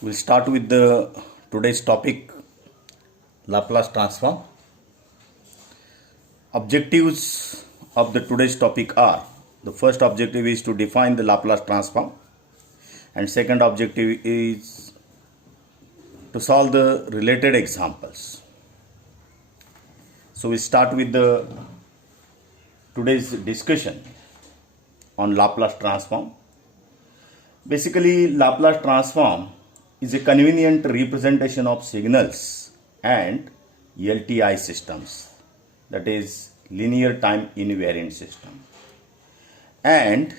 We'll start with the today's topic, Laplace transform. Objectives of the today's topic are: the first objective is to define the Laplace transform, and second objective is to solve the related examples. So we start with the today's discussion on Laplace transform. Basically, Laplace transform is a convenient representation of signals and LTI systems, that is linear time invariant system. And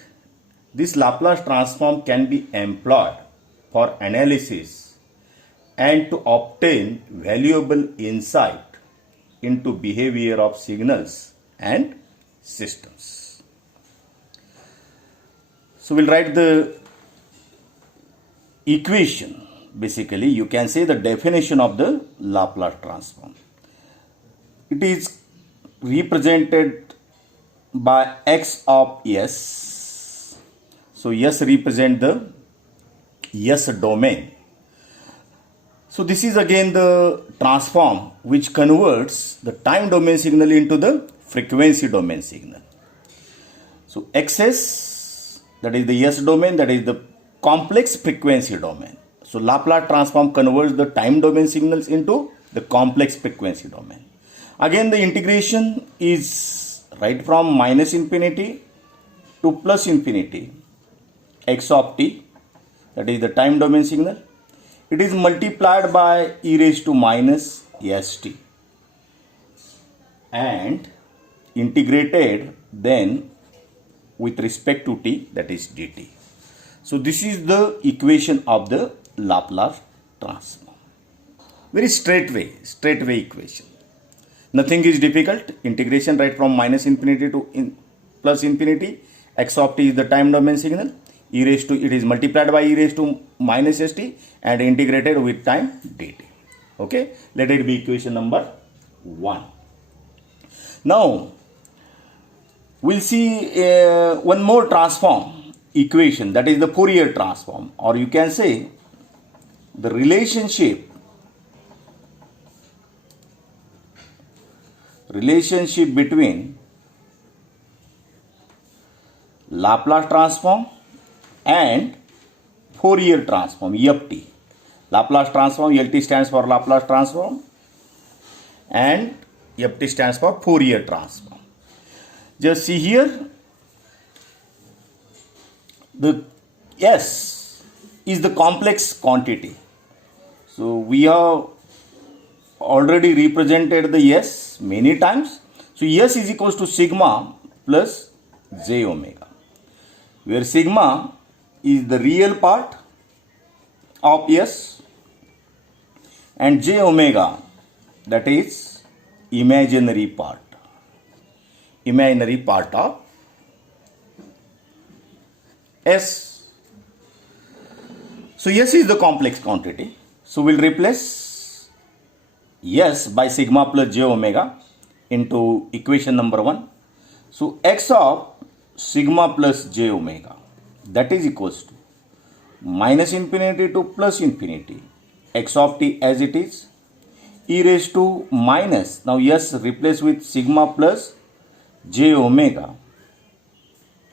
this Laplace transform can be employed for analysis and to obtain valuable insight into behavior of signals and systems. So we'll write the equation. Basically, you can say the definition of the Laplace transform. It is represented by x of s. So s represent the s domain. So this is again the transform which converts the time domain signal into the frequency domain signal. So xs, that is the s domain, that is the complex frequency domain. So Laplace transform converts the time domain signals into the complex frequency domain. Again, the integration is right from minus infinity to plus infinity x of t, that is the time domain signal. It is multiplied by e raised to minus st and integrated then with respect to t, that is dt. So this is the equation of the Laplace transform. Very straightway equation. Nothing is difficult. Integration right from minus infinity to plus infinity. X of t is the time domain signal. E raised to, it is multiplied by e raised to minus st and integrated with time dt. Okay. Let it be equation number 1. Now we'll see one more transform equation, that is the Fourier transform, or you can say the relationship between Laplace transform and Fourier transform, EFT. Laplace transform, LT stands for Laplace transform and EFT stands for Fourier transform. Just see here, the S is the complex quantity. So we have already represented the S many times. So S is equals to sigma plus j omega, where sigma is the real part of S and j omega, that is imaginary part of S. So S is the complex quantity. So we'll replace S by sigma plus j omega into equation number 1. So x of sigma plus j omega, that is equals to minus infinity to plus infinity x of t as it is, e raised to minus, now S replace with sigma plus j omega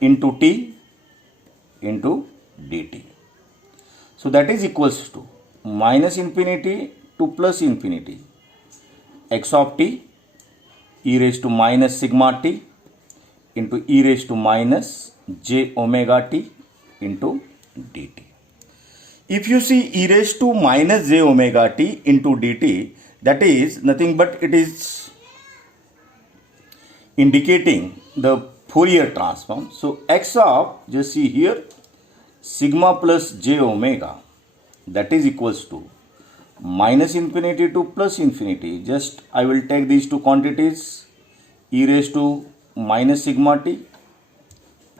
into t into dt. So that is equals to minus infinity to plus infinity x of t e raised to minus sigma t into e raised to minus j omega t into dt. If you see e raised to minus j omega t into dt, that is nothing but it is indicating the Fourier transform. So x of, just see here, sigma plus j omega, that is equals to minus infinity to plus infinity. Just I will take these two quantities, e raised to minus sigma t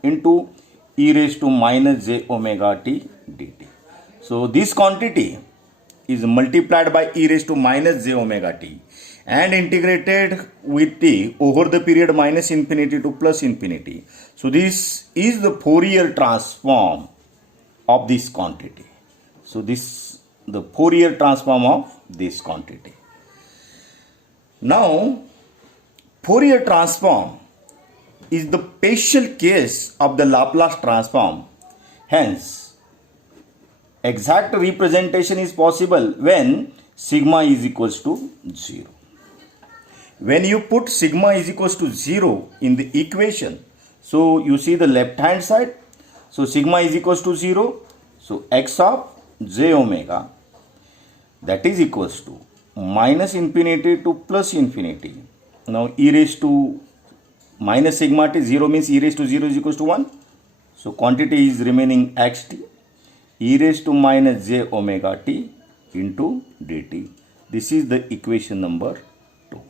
into e raised to minus j omega t dt. So this quantity is multiplied by e raised to minus j omega t and integrated with t over the period minus infinity to plus infinity. So this is the Fourier transform of this quantity. So this the Fourier transform of this quantity. Now, Fourier transform is the partial case of the Laplace transform. Hence, exact representation is possible when sigma is equals to 0. When you put sigma is equals to 0 in the equation, so you see the left hand side, so sigma is equals to 0, so x of j omega, that is equals to minus infinity to plus infinity. Now e raised to minus sigma t 0 means e raised to 0 is equals to 1. So quantity is remaining xt, e raised to minus j omega t into dt. This is the equation number 2.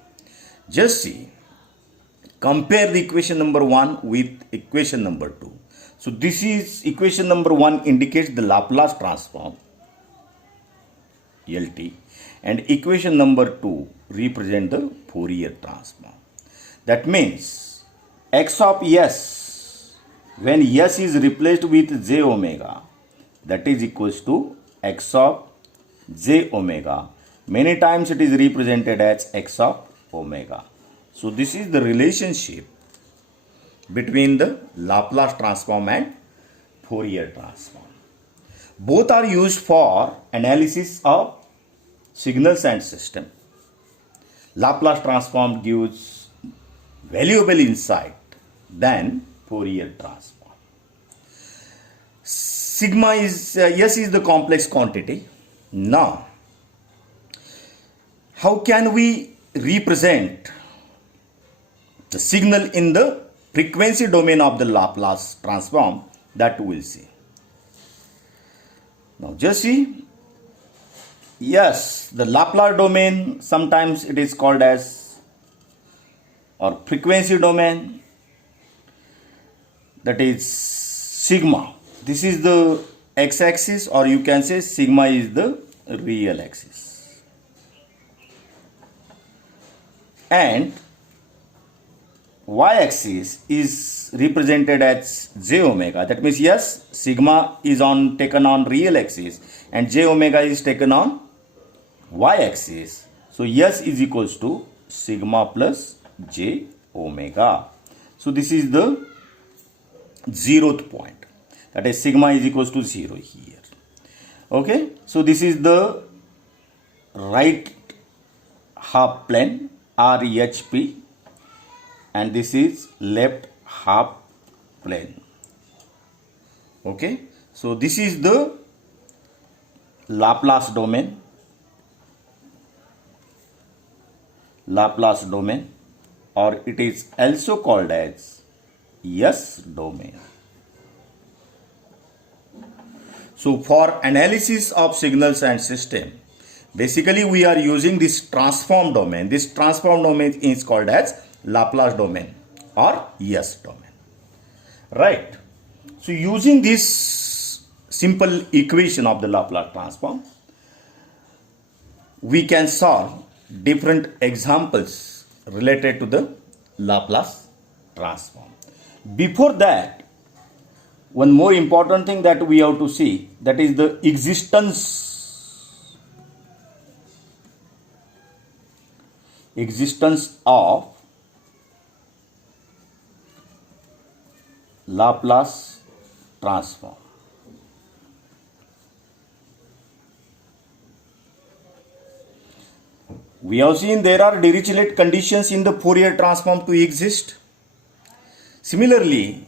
Just see, compare the equation number 1 with equation number 2. So this is equation number 1 indicates the Laplace transform LT, and equation number 2 represent the Fourier transform. That means x of s, when s is replaced with j omega, that is equals to x of j omega. Many times it is represented as x of omega. So this is the relationship between the Laplace transform and Fourier transform. Both are used for analysis of signals and system. Laplace transform gives valuable insight than Fourier transform. Sigma is, S is the complex quantity. Now, how can we represent the signal in the frequency domain of the Laplace transform? That we will see. Now just see, yes, the Laplace domain, sometimes it is called as, or frequency domain, that is sigma. This is the x-axis, or you can say sigma is the real axis. And y-axis is represented as j omega. That means yes, sigma is taken on real axis and j omega is taken on y-axis. So s is equals to sigma plus j omega. So this is the 0th point. That is sigma is equals to 0 here. Okay. So this is the right half plane RHP, and this is left half plane. Okay. So this is the Laplace domain. Laplace domain, or it is also called as S domain. So for analysis of signals and system, basically we are using this transform domain. This transform domain is called as Laplace domain or S domain. Right. So using this simple equation of the Laplace transform, we can solve different examples related to the Laplace transform. Before that, one more important thing that we have to see, that is the existence of Laplace transform. We have seen there are Dirichlet conditions in the Fourier transform to exist. Similarly,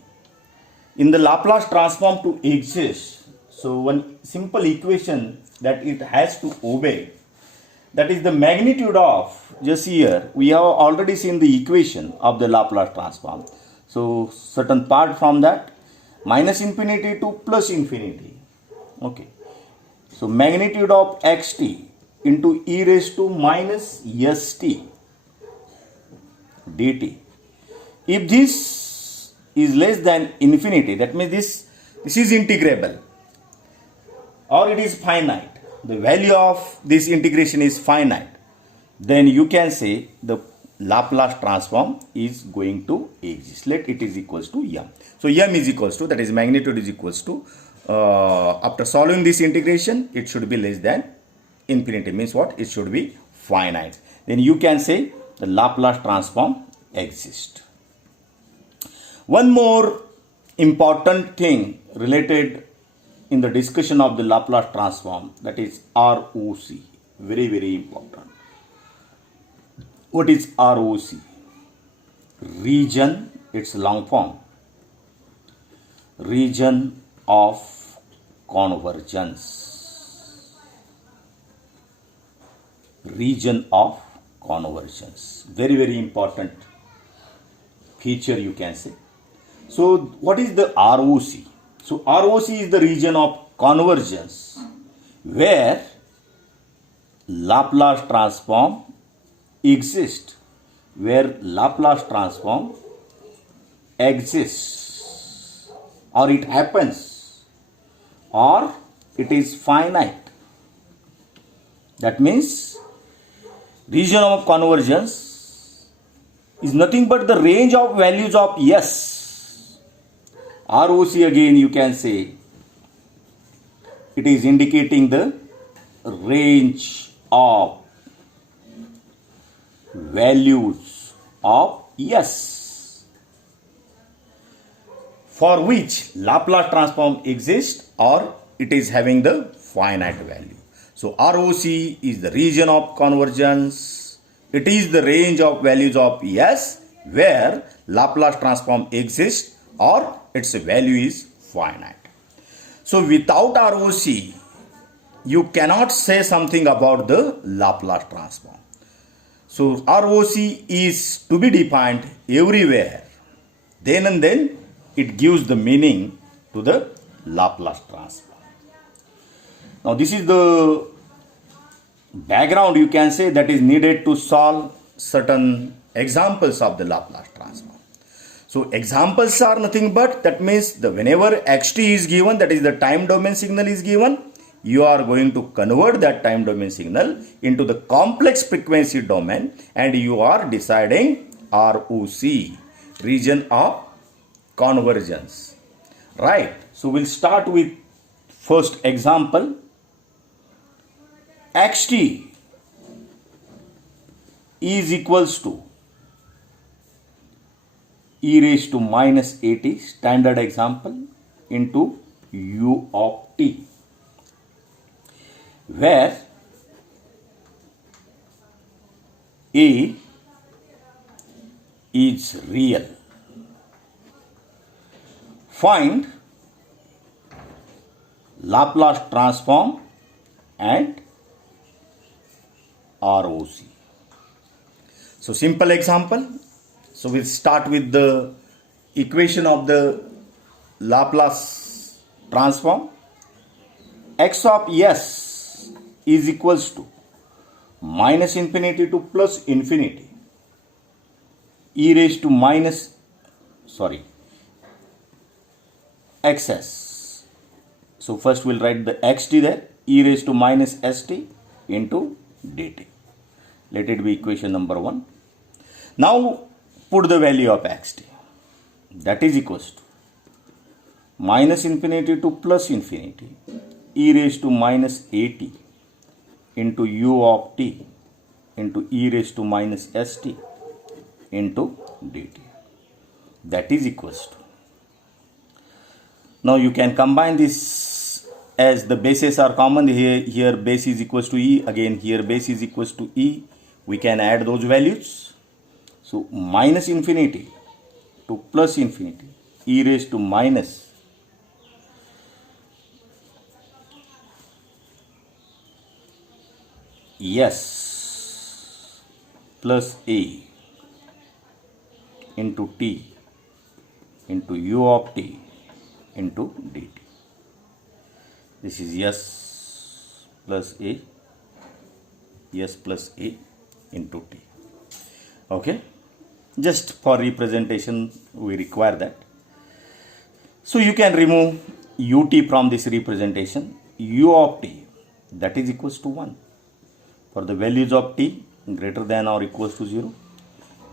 in the Laplace transform to exist, so one simple equation that it has to obey, that is the magnitude of, just here we have already seen the equation of the Laplace transform. So certain part from that, minus infinity to plus infinity. Okay. So magnitude of xt into e raised to minus st dt. If this is less than infinity, that means this is integrable or it is finite. The value of this integration is finite. Then you can say the Laplace transform is going to exist. Let it is equals to m. So m is equals to, that is magnitude is equals to, after solving this integration, it should be less than infinity means what? It should be finite. Then you can say the Laplace transform exists. One more important thing related in the discussion of the Laplace transform, that is ROC. Very, very important. What is ROC? Region, its long form. Region of convergence. Region of convergence. Very, very important feature you can say. So what is the ROC? So ROC is the region of convergence where Laplace transform exists. Where Laplace transform exists, or it happens, or it is finite. That means region of convergence is nothing but the range of values of S. ROC again you can say it is indicating the range of values of S for which Laplace transform exists or it is having the finite value. So ROC is the region of convergence. It is the range of values of S where Laplace transform exists or its value is finite. So without ROC, you cannot say something about the Laplace transform. So ROC is to be defined everywhere. Then and then it gives the meaning to the Laplace transform. Now this is the background you can say that is needed to solve certain examples of the Laplace transform. So examples are nothing but, that means the whenever xt is given, that is the time domain signal is given, you are going to convert that time domain signal into the complex frequency domain and you are deciding ROC, region of convergence. Right. So we'll start with first example. Xt is equals to e raised to minus at, standard example, into u of t, where a is real. Find Laplace transform and ROC. So simple example. So we'll start with the equation of the Laplace transform. X of S is equals to minus infinity to plus infinity e raised to minus, xs. So first we'll write the xt there, e raised to minus st into dt. Let it be equation number 1. Now put the value of xt, that is equals to minus infinity to plus infinity e raised to minus at into u of t into e raised to minus st into dt. That is equals to. Now you can combine this as the bases are common. Here base is equals to e, again here base is equals to e. We can add those values. So minus infinity to plus infinity e raised to minus s plus a into t into u of t into dt. This is s plus a into t. Okay, just for representation we require that. So you can remove ut from this representation. U of t, that is equals to 1 for the values of t greater than or equals to 0.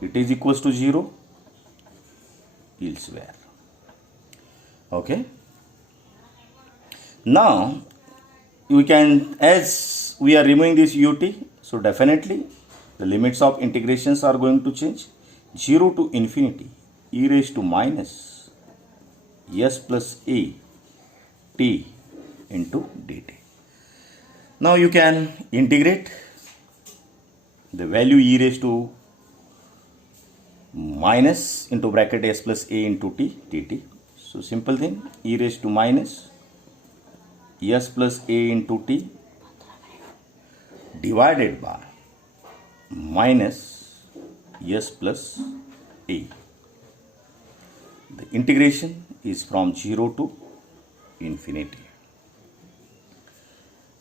It is equals to 0 elsewhere. Okay, now we can, as we are removing this ut, so definitely the limits of integrations are going to change. 0 to infinity e raised to minus s plus a t into dt. Now you can integrate the value e raised to minus into bracket s plus a into t dt. So simple thing, e raised to minus s plus a into t divided by minus s plus a. The integration is from 0 to infinity.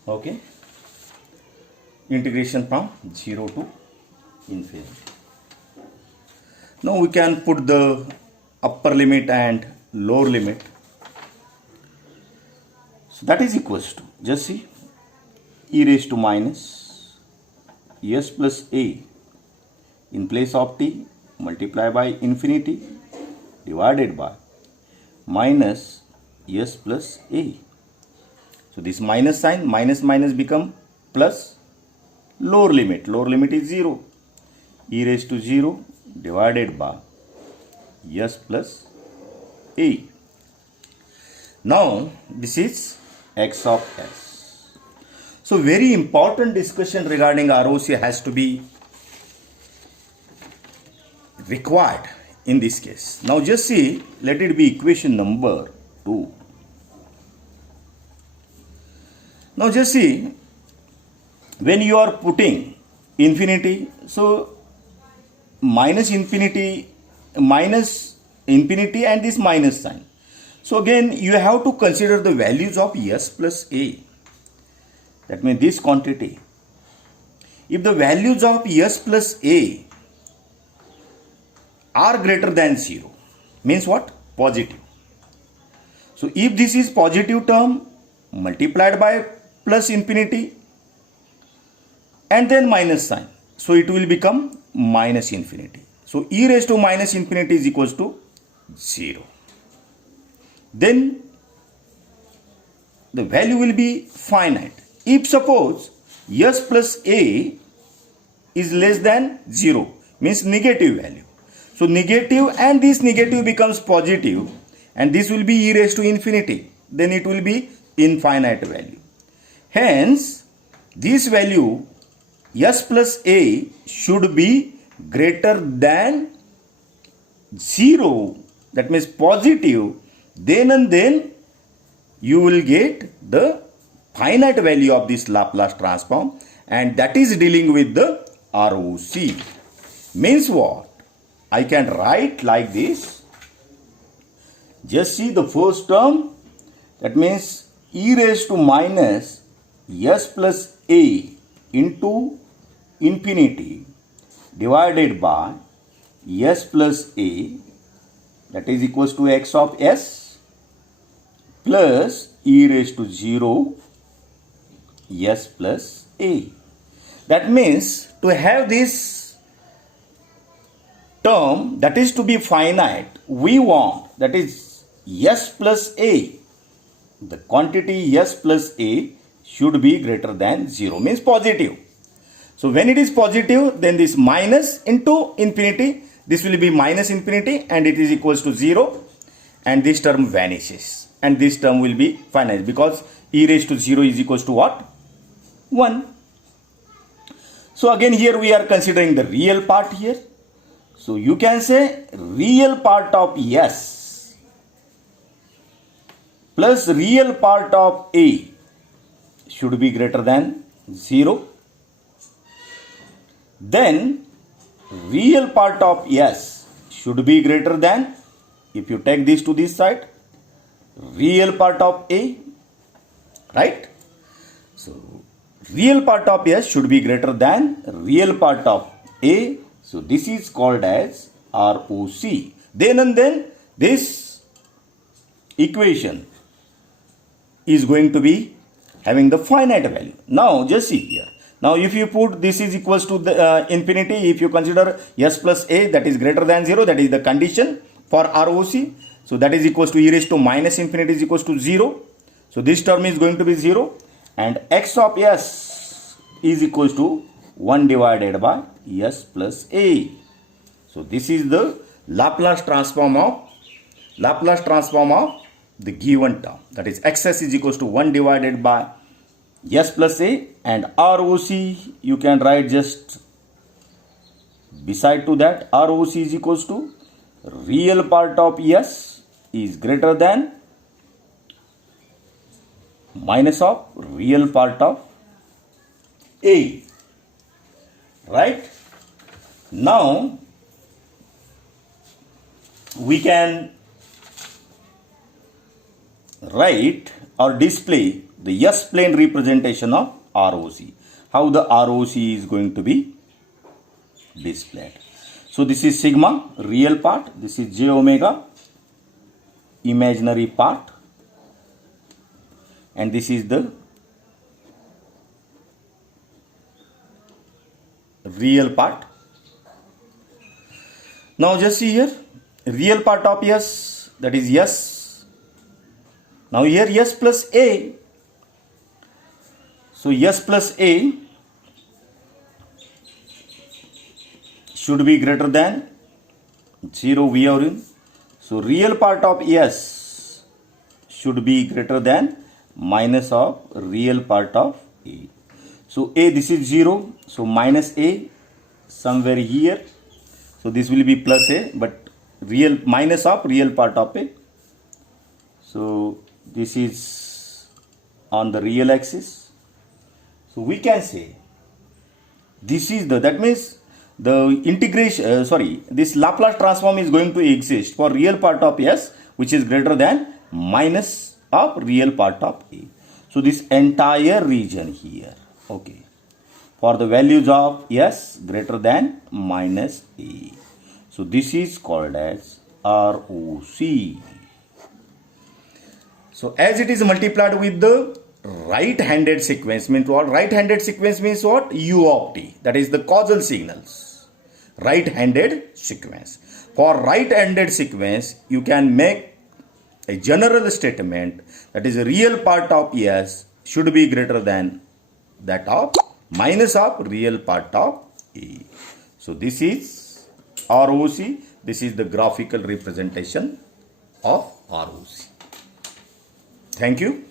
Okay, integration from 0 to infinity. Now we can put the upper limit and lower limit. So that is equals to, just see, e raised to minus s plus a in place of t multiply by infinity divided by minus s plus a. So this minus sign, minus minus become plus. Lower limit is 0, e raised to 0 divided by s plus a. Now this is x of s. So very important discussion regarding ROC has to be required in this case. Now just see, let it be equation number 2. Now just see, when you are putting infinity, so minus infinity and this minus sign. So again you have to consider the values of s plus a. That means this quantity, if the values of s plus a are greater than 0, means what? Positive. So if this is positive term multiplied by plus infinity and then minus sign, so it will become minus infinity. So e raised to minus infinity is equals to 0. Then the value will be finite. If suppose s plus a is less than 0, means negative value. So negative and this negative becomes positive and this will be e raised to infinity. Then it will be infinite value. Hence this value s plus a should be greater than 0. That means positive. Then and then you will get the finite value of this Laplace transform, and that is dealing with the ROC. Means what? I can write like this. Just see the first term, that means e raised to minus s plus a into infinity divided by s plus a, that is equals to x of s plus e raised to 0 s plus a. That means to have this term that is to be finite, we want that is s plus a. The quantity s plus a should be greater than 0, means positive. So when it is positive, then this minus into infinity, this will be minus infinity and it is equals to 0, and this term vanishes and this term will be finite because e raised to 0 is equals to what? 1. So again here we are considering the real part here. So you can say real part of s plus real part of a should be greater than 0. Then real part of s should be greater than, if you take this to this side, real part of a, right? So real part of s should be greater than real part of a. So this is called as ROC. Then and then this equation is going to be having the finite value. Now just see here. Now if you put this is equals to the infinity, if you consider s plus a that is greater than 0, that is the condition for ROC. So that is equals to e raised to minus infinity is equals to 0. So this term is going to be 0, and x of s is equals to 1 divided by S plus A. So this is the Laplace transform of the given term, that is xs is equals to 1 divided by S plus A, and ROC you can write just beside to that. ROC is equals to real part of S is greater than minus of real part of A. Right? Now we can write or display the S plane representation of ROC. How the ROC is going to be displayed. So this is sigma, real part. This is j omega, imaginary part. And this is the real part. Now just see here, real part of S, that is S. Now here S plus A. So S plus A should be greater than 0 we are in. So real part of S should be greater than minus of real part of A. So A, this is 0. So minus A somewhere here. So this will be plus A, but real minus of real part of A. So this is on the real axis. So we can say this is the, that means the integration, this Laplace transform is going to exist for real part of S, which is greater than minus of real part of A. So this entire region here, okay, for the values of S greater than minus A. So this is called as ROC. So as it is multiplied with the right-handed sequence, means what? Right-handed sequence means what? U of t, that is the causal signals. Right-handed sequence. For right-handed sequence, you can make a general statement, that is a real part of S should be greater than that of minus of real part of A. So this is ROC. This is the graphical representation of ROC. Thank you.